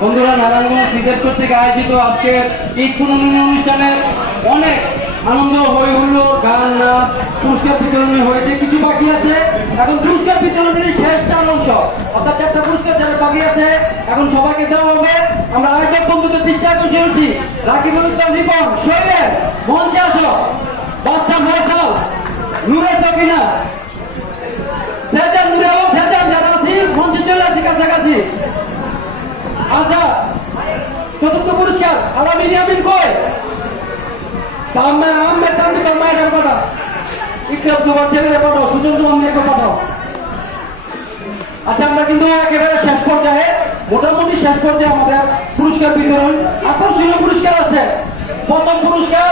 বন্ধুরা, নারায়ণগঞ্জ ক্রিকেট কর্তৃক আয়োজিত আজকের ঈদ পুনর্মিলনী অনুষ্ঠানের অনেক আনন্দ, হই হুল্লোড়, গান, নাচ, পুরস্কার বিতরণী হয়েছে। কিছু বাকি আছে, এখন পুরস্কার বিতরণীর শেষ 4 অংশ, অর্থাৎ 4টা পুরস্কার যারা বাকি আছে এখন সবাইকে দেওয়া হবে। আমরা আয়োজক বন্ধুদের দৃষ্টি আকর্ষণ করছি। রাকিবুল ইসলাম রিপন, শহীদের মঞ্চে আসো। বাচ্চা ফয়সাল, নুরে সাকিনা, ফেজান, নুরে আলম ফেজান যারা আছি মঞ্চে চলে আসি কাছাকাছি। আচ্ছা, 4র্থ পুরস্কার আলামিন ইয়ামিন কই আহমেদ তানভীর মায়ের কথা ইকরাম তোমার ছেলের পাঠাও, সুজন সুমনকে পাঠাও। আচ্ছা, আমরা কিন্তু একেবারে শেষ পর্যায়ে, মোটামুটি শেষ পর্যায়ে আমাদের পুরস্কার বিতরণ। আকর্ষণীয় পুরস্কার আছে। প্রথম পুরস্কার